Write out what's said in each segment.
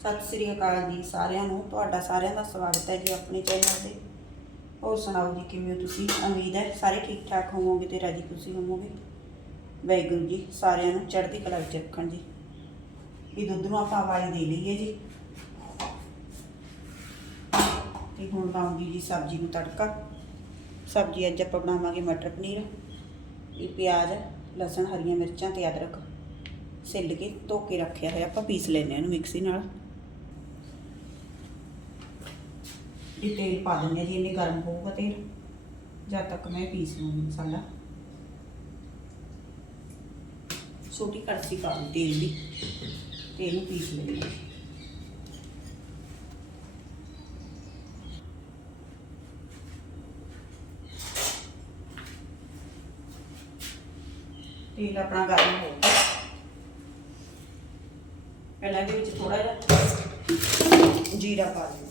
ਸਤਿ ਸ੍ਰੀ ਅਕਾਲ ਜੀ ਸਾਰਿਆਂ ਨੂੰ। ਤੁਹਾਡਾ ਸਾਰਿਆਂ ਦਾ ਸਵਾਗਤ ਹੈ ਜੀ ਆਪਣੇ ਚੈਨਲ ਤੇ। ਹੋਰ ਸੁਣਾਓ ਜੀ, ਕਿਵੇਂ ਹੋ ਤੁਸੀਂ? ਉਮੀਦ ਹੈ ਸਾਰੇ ਠੀਕ ਠਾਕ ਹੋਵੋਗੇ ਤੇ ਰਾਜੀ ਖੁਸ਼ੀ ਹੋਵੋਗੇ। ਵਾਹਿਗੁਰੂ ਜੀ, ਸਾਰਿਆਂ ਨੂੰ ਚੜ੍ਹਦੀ ਕਲਾ ਵਿੱਚ ਰੱਖਣ ਜੀ। ਇਹ ਦੁੱਧ ਨੂੰ ਆਪਾਂ ਵਾਲੀ ਦੇ ਲਈਏ ਜੀ। ਤੇ ਹੁਣ ਲਾਉਂਗੀ ਜੀ ਸਬਜ਼ੀ ਨੂੰ ਤੜਕਾ। ਸਬਜ਼ੀ ਅੱਜ ਆਪਾਂ ਬਣਾਵਾਂਗੇ ਮਟਰ ਪਨੀਰ ਇਹ ਪਿਆਜ਼, ਲਸਣ, ਹਰੀਆਂ ਮਿਰਚਾਂ ਤੇ ਅਦਰਕ। ਸਿੱਲ ਕੇ ਧੋ ਕੇ ਰੱਖਿਆ ਹੋਇਆ ਆਪਾਂ ਪੀਸ ਲੈਨੇ ਇਹਨੂੰ ਮਿਕਸੀ ਨਾਲ। ਇਹ ਤੇਲ ਪਾ ਦਿੰਦੇ ਹਾਂ ਜੀ ਇਹਨੇ ਗਰਮ ਹੋਊਗਾ ਤੇਲ। ਜਦ ਤੱਕ ਮੈਂ ਪੀਸ ਲੂੰਗੀ ਮਸਾਲਾ। ਛੋਟੀ ਕੜਛੀ ਪਾ ਦੂੰ ਤੇਲ ਦੀ। ਤੇ ਇਹਨੂੰ ਪੀਸ ਲੈਂਦੇ ਹਾਂ ਤੇਲ ਆਪਣਾ ਗਰਮ ਹੋ ਗਿਆ। ਪਹਿਲਾਂ ਇਹਦੇ ਵਿੱਚ ਥੋੜਾ ਜਿਹਾ ਜੀਰਾ ਪਾ ਦਿੰਦੇ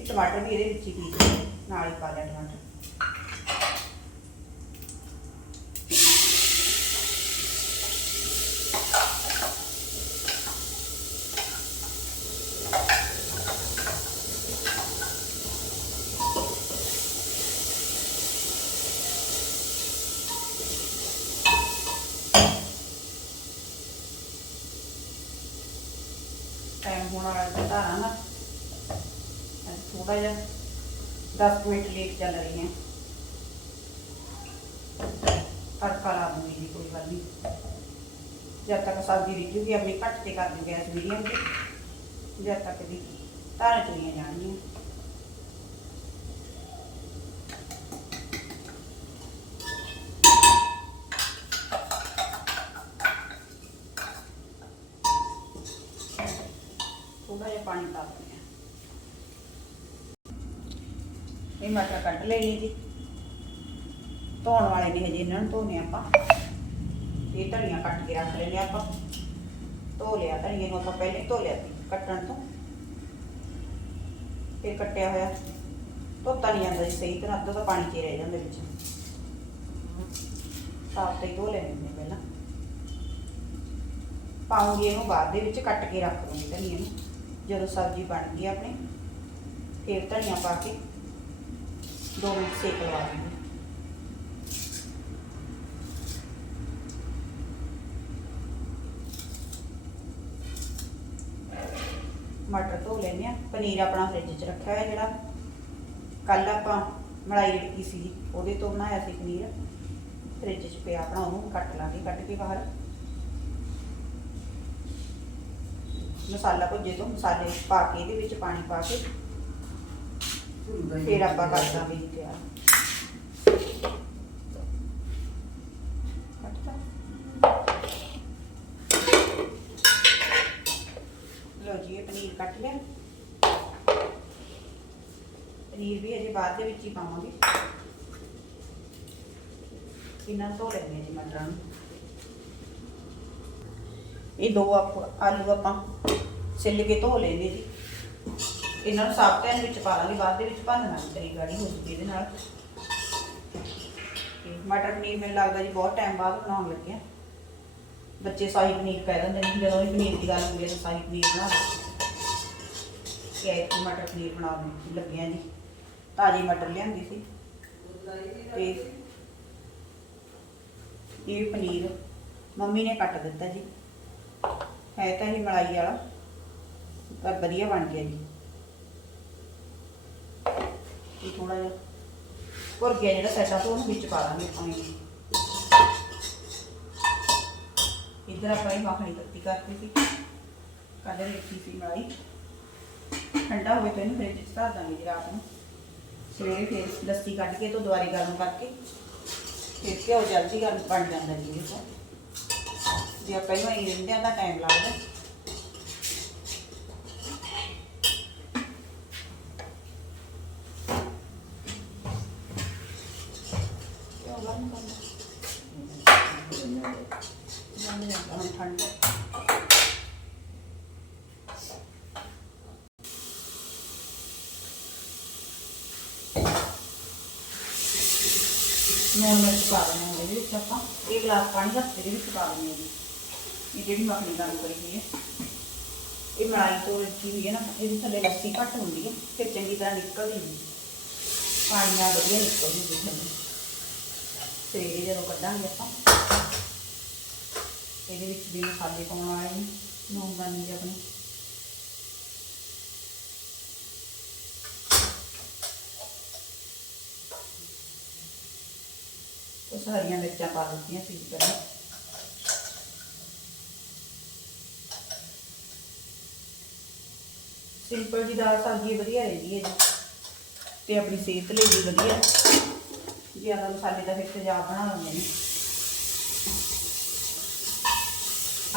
ਇਹ ਟਮਾਟਰ ਵੀ ਇਹਦੇ ਵਿੱਚ ਹੀ ਪੀਸ ਦਿਓ, ਨਾਲ ਹੀ ਪਾ ਲਿਆ ਟਮਾਟਰ। ਟਾਈਮ ਹੋਣਾ ਵਾਲਾ ਹੈ ਧਾਰਾਂ ਨਾ ਥੋੜਾ ਜਿਹਾ 10 ਮਿੰਟ ਲੇਟ ਚੱਲ ਰਹੀ ਹੈ। ਤੜਕਾ ਲਾ ਦੂੰਗੀ ਜੀ ਕੋਈ ਗੱਲ ਨਹੀਂ। ਜਦ ਤੱਕ ਸਬਜ਼ੀ ਰਿੱਝੂਗੀ ਆਪਣੀ ਘੱਟ ਤੇ ਕਰ ਦੂੰਗੀ ਗੈਸ ਮੀਡੀਅਮ ਤੇ ਜਦ ਤੱਕ ਦੀ ਧਾਰਾਂ ਚੁਣੀਆਂ ਜਾਣਗੀਆਂ। ਥੋੜਾ ਜਿਹਾ ਪਾਣੀ ਪਾ। ਦਿੰਦੇ ਹਾਂ ਇਹ ਮਟਰ ਕੱਢ ਲੈਣੇ ਜੀ ਧੋਣ ਵਾਲੇ ਨੇ ਹਜੇ ਇਹਨਾਂ ਨੂੰ ਧੋਣੇ ਆਪਾਂ। ਇਹ ਧਨੀਆ ਕੱਟ ਕੇ ਰੱਖ ਲੈਣੇ ਆਪਾਂ। ਧੋ ਲਿਆ ਧਨੀਏ ਨੂੰ ਆਪਾਂ ਪਹਿਲੇ ਧੋ ਲਿਆ ਸੀ ਕੱਟਣ ਤੋਂ। ਤੇ ਕੱਟਿਆ ਹੋਇਆ। ਧੋਤਾ ਨਹੀਂ ਜਾਂਦਾ ਜੀ, ਸਹੀ ਤਰ੍ਹਾਂ ਅੱਧਾ ਤਾਂ ਪਾਣੀ 'ਚ ਰਹਿ ਜਾਂਦਾ ਵਿੱਚ। ਸਾਫ਼ ਤੇ ਧੋ ਲੈਣੇ ਨੇ ਪਹਿਲਾਂ। ਪਾਉਂਗੀ ਇਹਨੂੰ ਬਾਅਦ ਦੇ ਵਿੱਚ ਕੱਟ ਕੇ ਰੱਖ ਦੂੰਗੀ ਧਨੀਏ ਨੂੰ। ਜਦੋਂ ਸਬਜ਼ੀ ਬਣ ਗਈ ਆਪਣੇ, ਫਿਰ ਧਨੀਆ ਪਾ ਕੇ ਦੋ ਮਿੰਟ ਸੇਕ ਲਵਾ ਦੂੰਗੀ ਮਟਰ ਧੋ ਲੈਨੇ ਆ ਪਨੀਰ ਆਪਣਾ ਫ੍ਰਿਜ 'ਚ ਰੱਖਿਆ ਹੋਇਆ ਜਿਹੜਾ। ਕੱਲ ਆਪਾਂ ਮਲਾਈ ਰਿੜਕੀ ਸੀ, ਉਹਦੇ ਤੋਂ ਬਣਾਇਆ ਸੀ ਪਨੀਰ। ਫ੍ਰਿਜ 'ਚ ਪਿਆ ਆਪਣਾ, ਉਹਨੂੰ ਕੱਟ ਲਾਂਗੇ ਕੱਟ ਕੇ ਬਾਹਰ। ਮਸਾਲਾ ਭੁੱਜੇ ਤੋਂ, ਮਸਾਲੇ ਪਾ ਕੇ, ਇਹਦੇ ਵਿੱਚ ਪਾਣੀ ਪਾ ਕੇ। ਫਿਰ ਆਪਾਂ ਕਰ ਦਾਂਗੇ ਤਿਆਰ। ਕੱਟਤਾ? ਜੀ, ਇਹ ਪਨੀਰ ਕੱਟ ਲਿਆ। ਪਨੀਰ ਵੀ ਅਜੇ ਬਾਅਦ ਦੇ ਵਿੱਚ ਹੀ ਪਾਵਾਂਗੇ। ਇਹਨਾਂ ਧੋ ਲੈਂਦੇ ਜੀ ਮਟਰਾਂ ਨੂੰ? ਇਹ ਦੋ ਆਪ ਆਲੂ ਆਪਾਂ ਛਿੱਲ ਕੇ ਧੋ ਲੈਂਦੇ ਜੀ। ਇਹਨਾਂ ਨੂੰ ਸਾਫ਼ ਪੈਨ ਵਿੱਚ ਪਾ ਲਾਂਗੇ, ਬਾਅਦ ਦੇ ਵਿੱਚ ਭੰਨਣਾ ਨਹੀਂ ਤਰੀ ਗਾੜੀ ਹੋ ਜੂਗੀ ਇਹਦੇ ਨਾਲ। ਤੇ ਮਟਰ ਪਨੀਰ ਮੈਨੂੰ ਲੱਗਦਾ ਜੀ ਬਹੁਤ ਟਾਈਮ ਬਾਅਦ ਬਣਾਉਣ ਲੱਗੇ ਆ। ਬੱਚੇ ਸ਼ਾਹੀ ਪਨੀਰ ਕਹਿ ਦਿੰਦੇ ਨੇ, ਜਦੋਂ ਵੀ ਪਨੀਰ ਦੀ ਗੱਲ ਹੁੰਦੀ ਹੈ ਤਾਂ ਸ਼ਾਹੀ ਪਨੀਰ ਬਣਾ ਲਓ ਕਿ ਮਟਰ ਪਨੀਰ ਬਣਾਉਣ ਲੱਗੇ ਆ ਜੀ। ਤਾਜ਼ੀ ਮਟਰ ਲਿਆਂਦੀ ਸੀ। ਤੇ ਇਹ ਪਨੀਰ ਮੰਮੀ ਨੇ ਕੱਟ ਦਿੱਤਾ ਜੀ। ਹੈ ਤਾਂ ਇਹ ਮਲਾਈ ਵਾਲਾ, ਪਰ ਵਧੀਆ ਬਣ ਗਿਆ ਜੀ। ਇਹ ਥੋੜਾ ਜਿਹਾ ਭੁਰ ਗਿਆ ਜਿਹੜਾ ਸੈਟਾ ਤੋਂ ਉਹਨੂੰ ਵਿੱਚ ਪਾ ਦਾਂਗੇ ਆਪਾਂ ਇਹ ਇੱਧਰ ਆਪਾਂ ਇਹ ਮੱਖਣੀ ਤੱਤੀ ਕਰਤੀ ਸੀ। ਕੱਲ੍ਹ ਰੱਖੀ ਸੀ ਮਲਾਈ ਠੰਡਾ ਹੋਵੇ ਤਾਂ ਇਹਨੂੰ ਫ੍ਰਿਜ 'ਚ ਧਰ ਦਾਂਗੇ ਜੀ ਰਾਤ ਨੂੰ। ਸਵੇਰੇ ਫਿਰ ਲੱਸੀ ਕੱਢ ਕੇ ਤੋਂ ਦੁਬਾਰੇ ਗਰਮ ਕਰਕੇ ਫਿਰ ਘਿਓ ਜਲਦੀ ਗਰਮ ਬਣ ਜਾਂਦਾ ਜੀ ਇਹ ਤੋਂ ਜੇ ਆਪਾਂ ਇਹਨੂੰ ਹੀ ਰਹਿੰਦੇ ਆ ਤਾਂ ਟਾਈਮ ਲੱਗਦਾ ਘਿਓ ਗਰਮ ਕਰਨਾ ਬਣ ਜਾਂਦਾ ਹੁਣ ਠੰਡਾ ਨੂਨ ਮਿਰਚ ਪਾ ਦੇਣਾ ਉਹਦੇ ਵਿੱਚ ਆਪਾਂ ਇਹ ਗਲਾਸ ਪਾਣੀ ਹੱਥ ਦੇ ਵਿੱਚ ਪਾ ਦੇਣੀ ਹੈ ਇਹ ਜਿਹੜੀ ਮੱਖਣੀ ਗਰਮ ਕਰੀ ਹੋਈ ਹੈ ਇਹ ਮਲਾਈ ਤੋਂ ਰੱਖੀ ਹੋਈ ਹੈ ਨਾ ਇਹਦੇ ਥੱਲੇ ਲੱਸੀ ਘੱਟ ਹੁੰਦੀ ਹੈ ਫਿਰ ਚੰਗੀ ਤਰ੍ਹਾਂ ਨਿਕਲਦੀ ਨਹੀਂ ਪਾਣੀ ਨਾਲ ਵਧੀਆ ਨਿਕਲਦੀ ਹੈ ਥੱਲੇ ਸਵੇਰੇ ਜਦੋਂ ਕੱਢਾਂਗੇ ਆਪਾਂ ਇਹਦੇ ਵਿੱਚ ਵੀ ਮਸਾਲੇ ਪਾਉਣ ਵਾਲੇ ਨੇ, ਨੂਨ ਦਾਨੀ ਜੀ ਆਪਣੀ। ਉਹ ਸਾਰੀਆਂ ਮਿਰਚਾਂ ਪਾ ਦਿੱਤੀਆਂ ਸੀ ਪਹਿਲਾਂ। ਸਿੰਪਲ ਜੀ ਦਾਲ ਸਬਜ਼ੀ ਵਧੀਆ ਰਹਿੰਦੀ ਹੈ ਜੀ। ਤੇ ਆਪਣੀ ਸਿਹਤ ਲਈ ਵੀ ਵਧੀਆ। ਜ਼ਿਆਦਾ ਮਸਾਲੇ ਦਾ ਫਿਰ ਤੇਜ਼ਾਬ ਬਣਾ ਲੈਂਦੇ ਨੇ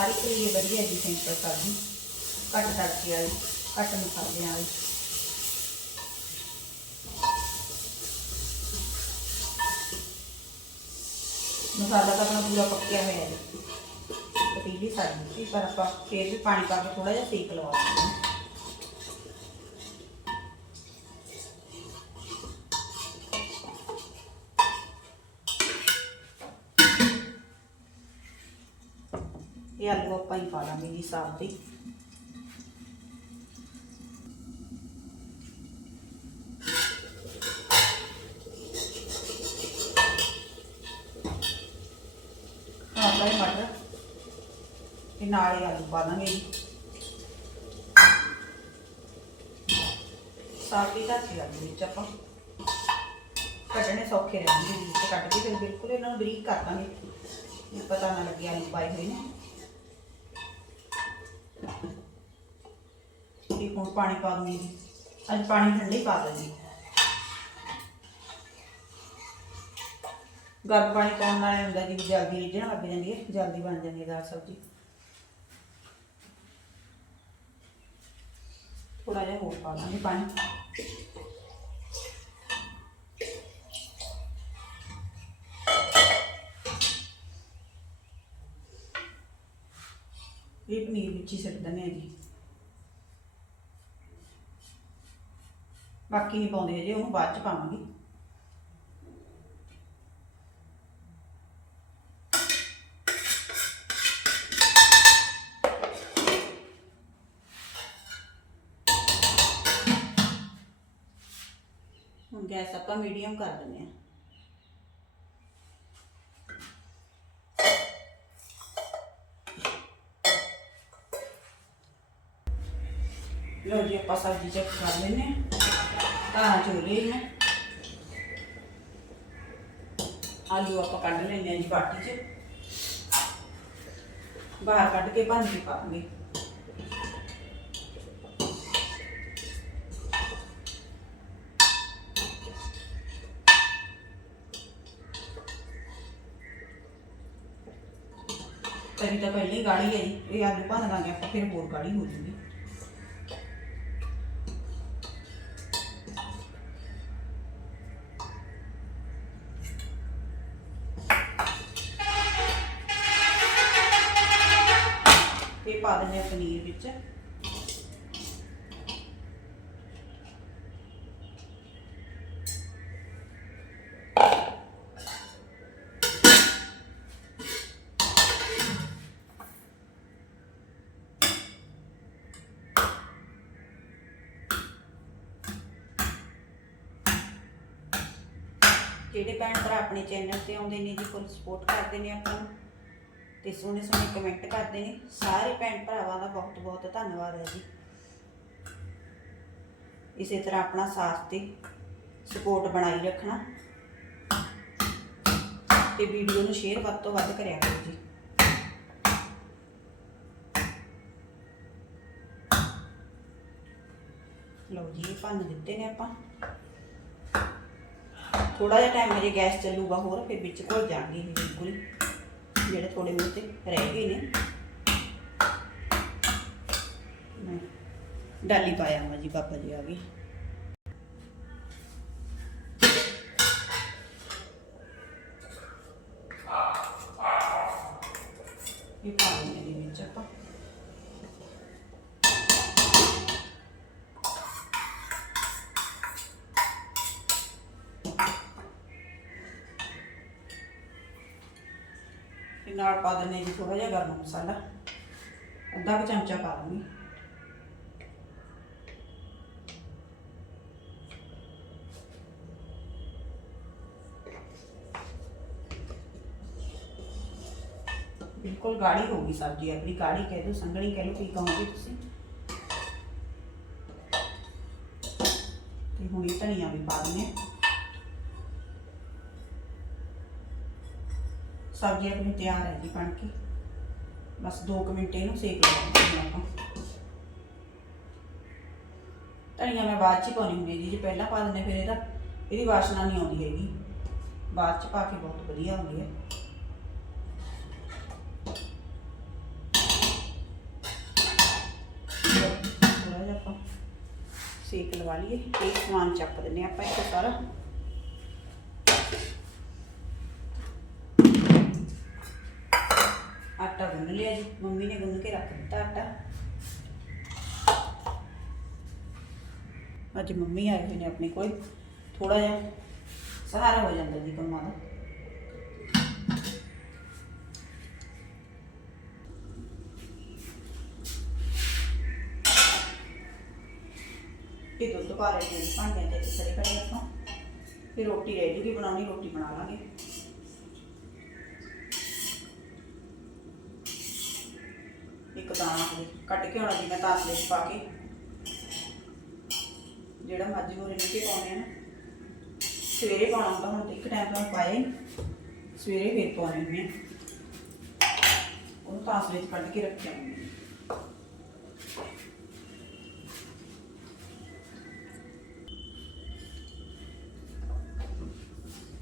ਹਰ ਇੱਕ ਲਈ ਵਧੀਆ ਜੀ ਸਿੰਪਲ ਸਬਜ਼ੀ। ਘੱਟ ਤੜਕੇ ਵਾਲੀ, ਘੱਟ ਮਸਾਲਿਆਂ ਵਾਲੀ। ਮਸਾਲਾ ਤਾਂ ਆਪਣਾ ਪੂਰਾ ਪੱਕਿਆ ਹੋਇਆ ਜੀ। ਪਤੀਲੀ ਸਾਡੀ ਸੀ ਪਰ ਆਪਾਂ ਫੇਰ ਵੀ ਪਾਣੀ ਪਾ ਕੇ ਥੋੜਾ ਜਿਹਾ ਸੇਕ ਲਵਾ ਦਿੰਦੇ ਹਾਂ। ਇਹ ਆਲੂ ਆਪਾਂ ਹੀ ਪਾ ਦਾਂਗੇ ਜੀ ਸਾਫ਼ ਦੇ। ਹਾਂ ਭਾਈ ਮਟਰ ਤੇ ਨਾਲ ਹੀ ਆਲੂ ਪਾ ਦਾਂਗੇ ਜੀ। ਸਾਫ਼ ਹੀ ਧਰਤੀ ਵਿੱਚ ਆਪਾਂ। ਕੱਢਣੇ ਸੌਖੇ ਰਹਿਣਗੇ ਜੀ ਤੇ ਕੱਢ ਕੇ ਫਿਰ ਬਿਲਕੁਲ ਇਹਨਾਂ ਨੂੰ ਬਰੀਕ ਕਰ ਦਾਂਗੇ। ਪਤਾ ਨਾ ਲੱਗੇ ਆਲੂ ਪਾਏ ਹੋਏ ਨੇ। ਤੇ ਹੁਣ ਪਾਣੀ ਪਾ ਦੂੰਗੀ। ਅੱਜ ਪਾਣੀ ਠੰਡੇ ਪਾ ਦਾਂਗੀ ਗਰਮ ਪਾਣੀ ਪਾਉਣ ਨਾਲ ਹੁੰਦਾ ਜੀ ਜਲਦੀ ਰਿੱਝਣ ਲੱਗ ਜਾਂਦੀ ਹੈ, ਜਲਦੀ ਬਣ ਜਾਂਦੀ ਹੈ ਦਾਲ ਸਬਜ਼ੀ। ਥੋੜਾ ਜਿਹਾ ਹੋਰ ਪਾ ਦਾਂਗੇ ਪਾਣੀ। ਵਿੱਚ ਹੀ ਸਿੱਟ ਦਿੰਦੇ ਜੀ। ਬਾਕੀ ਨਹੀਂ ਪਾਉਂਦੇ ਜੀ ਉਹਨੂੰ ਬਾਅਦ ਚ ਪਾਵਾਂਗੇ। ਹੁਣ ਗੈਸ ਆਪਾਂ ਮੀਡੀਅਮ ਕਰ ਦਿੰਦੇ ਆ। ਲੋ ਜੀ, ਆਪਾਂ ਸਬਜ਼ੀ ਚੈੱਕ ਕਰ ਲੈਨੇ ਆ ਧਾਰਾਂ ਚੋਲੇ ਨੇ। ਆਲੂ ਆਪਾਂ ਕੱਢ ਲੈਨੇ ਆ ਜੀ ਬਾਟੀ 'ਚ। ਬਾਹਰ ਕੱਢ ਕੇ ਭੰਨ ਪਾਵਾਂਗੇ। ਤਰੀ ਤਾਂ ਪਹਿਲਾਂ ਹੀ ਗਾੜੀ ਹੈ ਜੀ ਇਹ ਆਲੂ ਭੰਨ ਲਾਂਗੇ ਆਪਾਂ, ਫਿਰ ਹੋਰ ਗਾੜੀ ਹੋ ਜੂਗੀ। ਪਾ ਦਿੰਦੇ ਆ ਪਨੀਰ ਵਿੱਚ। ਜਿਹੜੇ ਭੈਣ ਭਰਾ ਆਪਣੇ ਚੈਨਲ ਤੇ ਆਉਂਦੇ ਨੇ ਜੀ ਫੁੱਲ ਸਪੋਰਟ ਕਰਦੇ ਨੇ ਆਪਾਂ ਨੂੰ। ਤੇ ਸੋਹਣੇ ਸੋਹਣੇ ਕਮੈਂਟ ਕਰਦੇ ਨੇ। ਸਾਰੇ ਭੈਣ ਭਰਾਵਾਂ ਦਾ ਬਹੁਤ ਬਹੁਤ ਧੰਨਵਾਦ ਹੈ ਜੀ। ਇਸੇ ਤਰ੍ਹਾਂ ਆਪਣਾ ਸਾਥ ਤੇ ਸਪੋਰਟ ਬਣਾਈ ਰੱਖਣਾ। ਤੇ ਵੀਡੀਓ ਨੂੰ ਸ਼ੇਅਰ ਵੱਧ ਤੋਂ ਵੱਧ ਕਰਿਆ ਕਰੋ ਜੀ। ਲਓ ਜੀ ਭੰਨ ਦਿੱਤੇ ਨੇ ਆਪਾਂ। ਥੋੜਾ ਜਿਹਾ ਟਾਈਮ ਮੇਰੇ ਗੈਸ ਚੱਲੂਗਾ ਹੋਰ, ਫਿਰ ਵਿੱਚ ਘੁਲ ਜਾਣਗੇ ਬਿਲਕੁਲ। ਹੀ। ਜਿਹੜੇ ਥੋੜੇ ਮੂੰਹ ਰਹਿ ਗਏ ਨੇ। ਮੈਂ ਡਾਲੀ ਪਾਇਆ ਵਾ ਜੀ, ਬਾਬਾ ਜੀ ਆ ਗਏ। ਇਹ ਪਾ ਤੇ ਨਾਲ ਪਾ ਦਿੰਦੇ ਜੀ ਥੋੜਾ ਜਿਹਾ ਗਰਮ ਮਸਾਲਾ। ਅੱਧਾ ਕੁ ਚਮਚਾ ਪਾ ਦਾਂਗੇ ਬਿਲਕੁਲ ਗਾੜੀ ਹੋ ਗਈ ਸਬਜ਼ੀ, ਆਪਣੀ ਗਾੜੀ ਕਹਿ ਦੋ ਸੰਘਣੀ ਕਹਿ ਲਓ ਕੀ ਕਹੋਗੇ ਸਬਜ਼ੀ ਆਪਣੀ ਤਿਆਰ ਹੈ ਜੀ ਬਣ ਕੇ। ਬਸ 2 ਮਿੰਟ ਇਹਨੂੰ ਸੇਕ ਲਵਾਂਗੇ ਆਪਾਂ। ਧਨੀਆ ਮੈਂ ਬਾਅਦ ਚ ਪਾਉਣੀ ਹੁੰਦੀ ਜੀ। ਜੇ ਪਹਿਲਾਂ ਪਾ ਦਿੰਦੇ ਫਿਰ ਇਹਦਾ ਇਹਦੀ ਵਾਸ਼ਨਾ ਨਹੀਂ ਆਉਂਦੀ ਹੈਗੀ। ਬਾਅਦ ਚ ਪਾ ਕੇ ਬਹੁਤ ਵਧੀਆ ਹੁੰਦੀ ਹੈ। ਥੋੜਾ ਜਿਹਾ ਆਪਾਂ ਸੇਕ ਲਵਾ ਲਈਏ। ਇਹ ਸਮਾਨ ਚੱਕ ਦਿੰਨੇ ਆਪਾਂ ਇੱਕ ਸਾਰਾ। ਆਟਾ ਗੁੰਨ ਲਿਆ ਜੀ। ਮੰਮੀ ਨੇ ਗੁੰਨ ਕੇ ਰੱਖ ਦਿੱਤਾ ਆਟਾ। ਅੱਜ ਮੰਮੀ ਆਏ ਹੋਏ ਨੇ ਆਪਣੇ ਕੋਲ। ਥੋੜਾ ਜਿਹਾ ਸਹਾਰਾ ਹੋ ਜਾਂਦਾ ਜੀ ਕੰਮਾਂ ਦਾ। ਇਹ ਦੁੱਧ ਪਾ ਰਹੇ ਹਾਂ ਭਾਂਡਿਆਂ ਦੇ ਸਾਰੇ ਕੜੇ ਆਪਾਂ ਫਿਰ ਰੋਟੀ ਰਹਿ ਜੂਗੀ, ਬਣਾਉਣੀ, ਰੋਟੀ ਬਣਾ ਲਾਂਗੇ। ਇੱਕ ਦਾਣਾ ਕੱਟ ਕੇ ਆਉਣਾ ਜੀ ਤਾਸਲੇ 'ਚ ਪਾ ਕੇ। ਜਿਹੜਾ ਮਰਜ਼ੀ ਨੂੰ ਰਿੰਨ ਪਾਉਣੇ ਆ ਨਾ। ਸਵੇਰੇ ਪਾਉਣਾ ਹੁੰਦਾ, ਹੁਣ ਇੱਕ ਟਾਈਮ ਤਾਂ ਮੈਂ ਸਵੇਰੇ ਫੇਰ ਪਾਉਣੇ ਹੁੰਦੇ ਆ। ਉਹਨੂੰ ਤਾਸਲੇ 'ਚ ਕੱਢ ਕੇ ਰੱਖਿਆ ਹੁੰਦੇ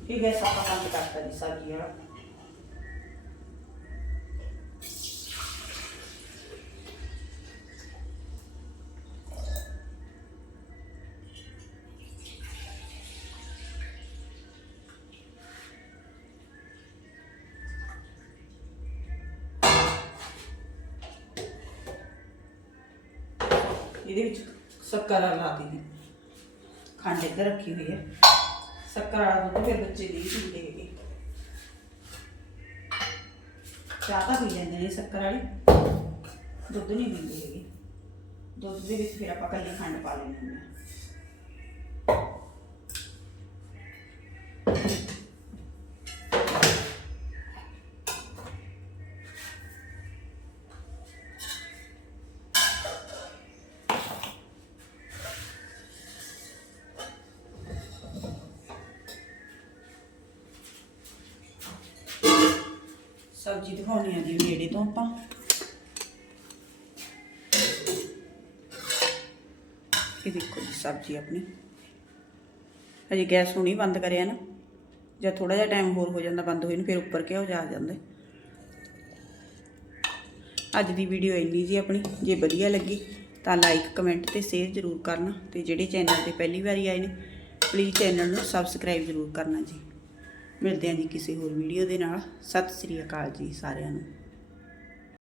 ਠੀਕ ਹੈ, ਸਭ ਕੰਮ ਕਰਤਾ ਜੀ, ਸਬਜ਼ੀ ਵਾਲਾ। ਇਹਦੇ ਵਿੱਚ ਸ਼ੱਕਰ ਲਾ ਦਿੱਤੀ ਖੰਡ ਇੱਧਰ ਰੱਖੀ ਹੋਈ ਹੈ ਸ਼ੱਕਰ ਵਾਲਾ ਦੁੱਧ ਫਿਰ ਬੱਚੇ ਨਹੀਂ ਪੀਂਦੇ ਹੈਗੇ ਚਾਹ ਤਾਂ ਪੀ ਲੈਂਦੇ ਨੇ ਸ਼ੱਕਰ ਵਾਲੀ ਦੁੱਧ ਨਹੀਂ ਪੀਂਦੇ ਹੈਗੇ ਦੁੱਧ ਦੇ ਵਿੱਚ ਫਿਰ ਆਪਾਂ ਕੱਲੀ ਖੰਡ ਪਾ ਲੈਂਦੇ ਹੁੰਦੇ ਹਾਂ ਸਬਜ਼ੀ ਦਿਖਾਉਣੀ ਆ ਜੀ ਨੇੜੇ ਤੋਂ ਆਪਾਂ। ਇਹ ਦੇਖੋ ਜੀ ਸਬਜ਼ੀ ਆਪਣੀ। ਹਜੇ ਗੈਸ ਹੁਣੀ ਬੰਦ ਕਰਿਆ ਨਾ। ਜਾਂ ਥੋੜਾ ਜਿਹਾ ਟਾਈਮ ਹੋਰ ਹੋ ਜਾਂਦਾ, ਬੰਦ ਹੋਏ ਨੂੰ, ਫਿਰ ਉੱਪਰ ਕਿਉਂ ਜਾ ਜਾਂਦੇ। ਅੱਜ ਦੀ ਵੀਡੀਓ ਇੰਨੀ ਜੀ ਆਪਣੀ। ਜੇ ਵਧੀਆ ਲੱਗੀ, ਤਾਂ ਲਾਈਕ ਕਮੈਂਟ ਤੇ ਸ਼ੇਅਰ ਜ਼ਰੂਰ ਕਰਨਾ। ਤੇ ਜਿਹੜੇ ਚੈਨਲ ਤੇ ਪਹਿਲੀ ਵਾਰੀ ਆਏ ਨੇ ਪਲੀਜ਼ ਚੈਨਲ ਨੂੰ ਸਬਸਕ੍ਰਾਈਬ ਜ਼ਰੂਰ ਕਰਨਾ ਜੀ। ਮਿਲਦੇ ਹਾਂ ਜੀ ਕਿਸੇ ਹੋਰ ਵੀਡੀਓ ਦੇ ਨਾਲ। ਸਤਿ ਸ੍ਰੀ ਅਕਾਲ ਜੀ ਸਾਰਿਆਂ ਨੂੰ।